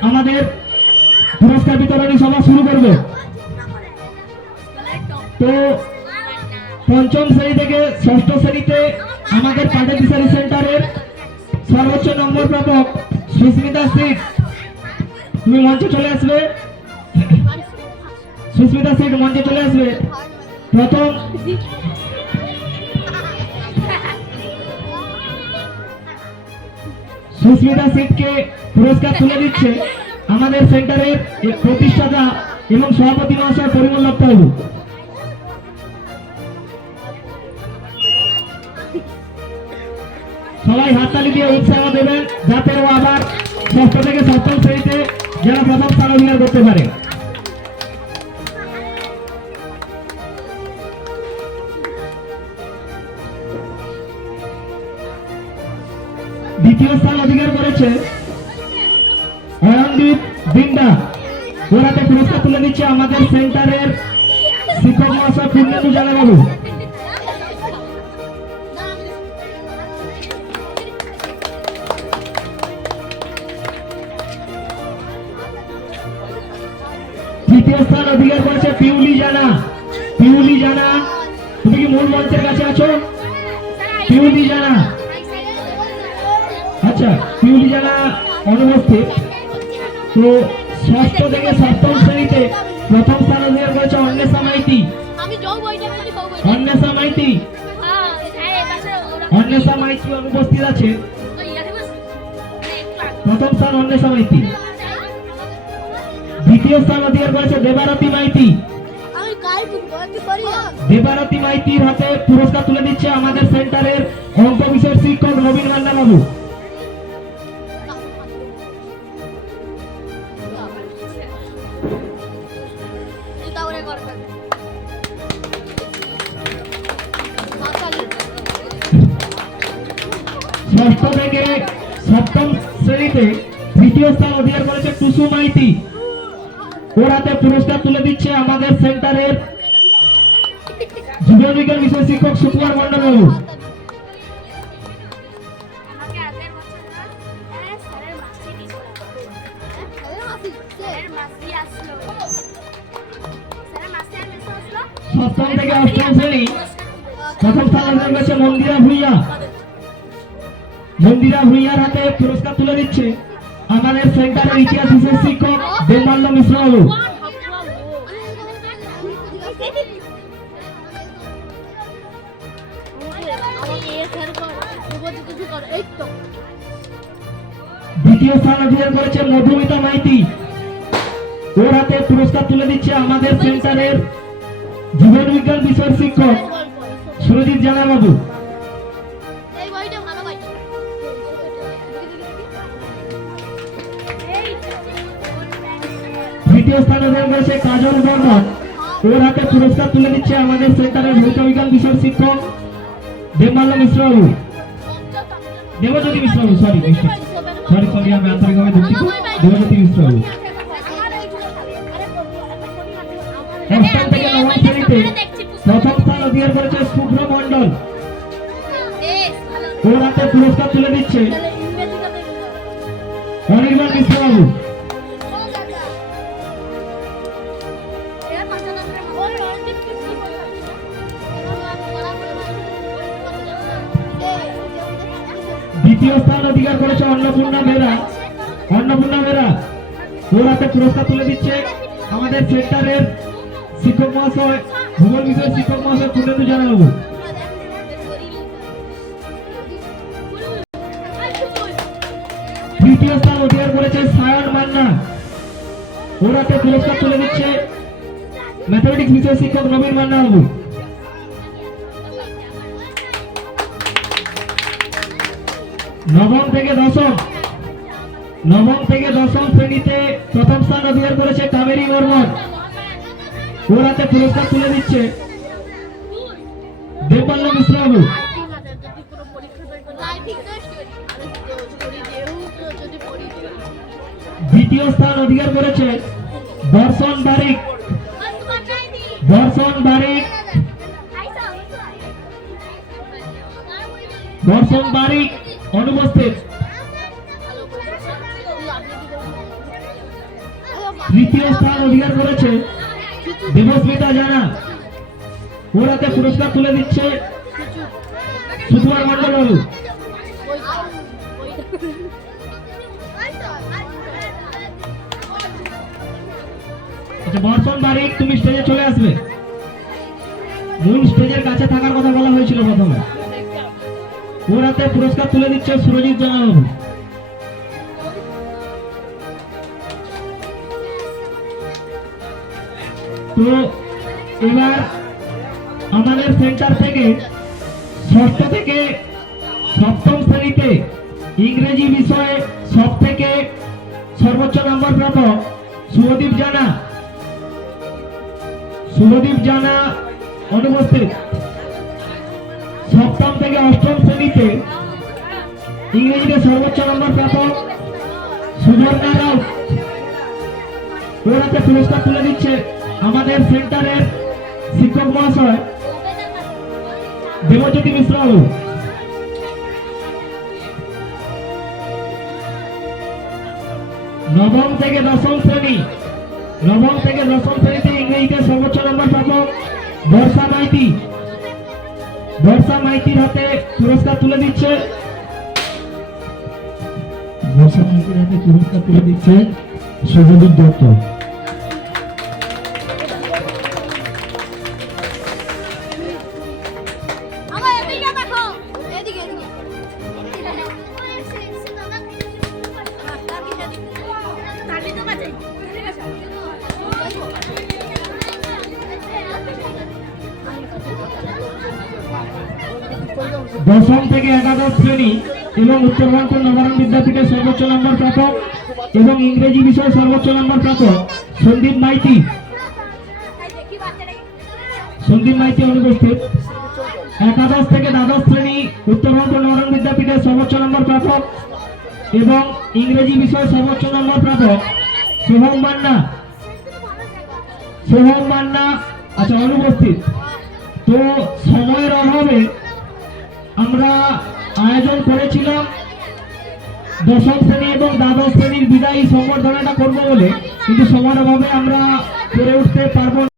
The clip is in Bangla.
আমাদের পুরস্কার বিতরণী সভা শুরু করব। তো পঞ্চম শ্রেণী থেকে ষষ্ঠ শ্রেণীতে আমাদের পাঠ্যদিশারি সেন্টারের সর্বোচ্চ নম্বর প্রাপক সুস্মিতা সিট, তুমি মঞ্চে চলে আসবে। সুস্মিতা সিট মঞ্চে চলে আসবে। প্রথম সুস্মিতা সিটকে পুরস্কার তুলে দিচ্ছে আমাদের সেন্টারের প্রতিষ্ঠাতা এবং সভাপতি মহাশয় পরিমল দত্তবাবু। সবাই হাততালি দিয়ে উৎসাহ দেবেন যাতে ও আবার ষষ্ঠ থেকে সপ্তম শ্রেণীতে যেন প্রথম স্থান অধিকার করতে পারে। দ্বিতীয় স্থান অধিকার করেছে অয়নদীপ বিন্ডা, ওরাতে পুরস্কার তুলে দিচ্ছে আমাদের সেন্টারের শিক্ষক মহাশয় পূর্ণেন্দু জানাবাবু। তৃতীয় স্থান অধিকার করেছে পিউলি জানা। পিউলি জানা, তুমি কি মূল মঞ্চের কাছে আছো? পিউলি জানা, আচ্ছা পিউলি জানা অনুপস্থিত। তো ষষ্ঠ থেকে সপ্তম শ্রেণীতে প্রথম স্থান অধিকার করেছে অন্বেষা মাইতি। অন্বেষা মাইতি, অন্বেষা মাইতি অনুপস্থিত আছে। প্রথম স্থান অন্বেষা মাইতি। দ্বিতীয় স্থান অধিকার করেছে দেবারতী মাইতি। দেবারতী মাইতির হাতে পুরস্কার তুলে দিচ্ছে আমাদের সেন্টারের অঙ্ক বিষয়ের শিক্ষক নবীন মান্না বাবু। ষষ্ঠ থেকে সপ্তম শ্রেণীতে তৃতীয় স্থান অধিকার করেছে টুসু মাইতি, ওর হাতে পুরস্কার তুলে দিচ্ছে আমাদের সেন্টারের জীবন বিজ্ঞান বিষয় শিক্ষক সুকুমার মন্ডল বাবু। সপ্তম থেকে অষ্টম শ্রেণী প্রথম স্থান অধিকার করেছে মন্দিরা ভুইয়া। মন্দিরা ভুইয়ার হাতে পুরস্কার তুলে দিচ্ছে আমাদের সেন্টারের ইতিহাস বিষয় শিক্ষক দেবমাল্য মিশ্র বাবু। দ্বিতীয় স্থান অধিকার করেছে মধুমিতা মাইতি, ওর হাতে পুরস্কার তুলে দিচ্ছে আমাদের সেন্টারের জীবন বিজ্ঞান বিষয়ের শিক্ষক সুরজিৎ জানা বাবু। তৃতীয় স্থান অধিকার করেছে কাজল বর্মন, ওর হাতে পুরস্কার তুলে দিচ্ছে আমাদের সেন্টারের ভৌত বিজ্ঞান বিষয়ের শিক্ষক দেবমাল্য মিশ্র বাবু। দেবজ্যোতি মিশ্র বাবু, সরি আমি আন্তরিকভাবে দুঃখিত, দেবজ্যোতি মিশ্র বাবু। অষ্টম থেকে নবম শ্রেণীতে প্রথম স্থান অধিকার করেছে শুভ্র মন্ডল, ওর হাতে পুরস্কার তুলে দিচ্ছে অনির্বাণ মিশ্র বাবু। দ্বিতীয় স্থান অধিকার করেছে অন্নপূর্ণা বেরা। অন্নপূর্ণা বেরা, ওর হাতে পুরস্কার তুলে দিচ্ছে আমাদের সেন্টারের শিক্ষক মহাশয় ভূগোল বিষয়ের শিক্ষক মহাশয় পূর্ণেন্দু জানাবাবু। তৃতীয় স্থান অধিকার করেছে সায়ন মান্না, ওর হাতে পুরস্কার তুলে দিচ্ছে ম্যাথমেটিক্স বিষয়ের শিক্ষক নবীন মান্না বাবু। নবম থেকে দশম শ্রেণীতে প্রথম স্থান অধিকার করেছে কাবেরী বর্মন, ওর হাতে পুরস্কার তুলে দিচ্ছে দেবমাল্য মিশ্র বাবু। দ্বিতীয় স্থান অধিকার করেছে দর্শন বারিক। দর্শন বারিক অনুপস্থিত। তৃতীয় স্থান অধিকার করেছে দেবস্মিতা জানা। ওর হাতে পুরস্কার তুলে দিচ্ছে সুকুমার মন্ডল বাবু। আচ্ছা বর্ষণ বারিক, তুমি স্টেজে চলে আসবে। মূল স্টেজের কাছে থাকার কথা বলা হয়েছিল প্রথমে। ওর হাতে পুরস্কার তুলে দিচ্ছে সুরজিৎ জানা বাবু। তো এবার আমাদের সেন্টার থেকে ষষ্ঠ থেকে সপ্তম শ্রেণীতে ইংরেজি বিষয়ে সব থেকে সর্বোচ্চ নম্বর প্রাপক শুভদীপ জানা। শুভদীপ জানা অনুপস্থিত। সপ্তম থেকে অষ্টম শ্রেণীতে ইংরেজিতে সর্বোচ্চ নম্বর প্রাপক সুবর্ণা রাও। ওর হাতে পুরস্কার তুলে দিচ্ছে আমাদের সেন্টারের শিক্ষক মহাশয় দেবজ্যোতি মিশ্র বাবু। নবম থেকে দশম শ্রেণীতে ইংরেজিতে সর্বোচ্চ নম্বর প্রাপক বর্ষা মাইতি। বর্ষা মাইতির হাতে পুরস্কার তুলে দিচ্ছে শুভদীপ দত্ত। দশম থেকে একাদশ শ্রেণী এবং উত্তরবঙ্গ নবরণ বিদ্যাপীঠের সর্বোচ্চ নম্বর প্রাপক এবং ইংরেজি বিষয়ে সর্বোচ্চ নম্বর প্রাপক সন্দীপ মাইতি। অনুপস্থিত। একাদশ থেকে দ্বাদশ শ্রেণী উত্তরবঙ্গ নবরণ বিদ্যাপীঠের সর্বোচ্চ নম্বর প্রাপক এবং ইংরেজি বিষয়ে সর্বোচ্চ নম্বর প্রাপক সোহম মান্না। আচ্ছা অনুপস্থিত। তো সময়ের অভাবে আমরা আয়োজন করেছিলাম দশম শ্রেণী এবং দ্বাদশ শ্রেণীর বিদায়ী সংবর্ধনাটা করবো বলে, কিন্তু সময়ের অভাবে আমরা করে উঠতে পারবো।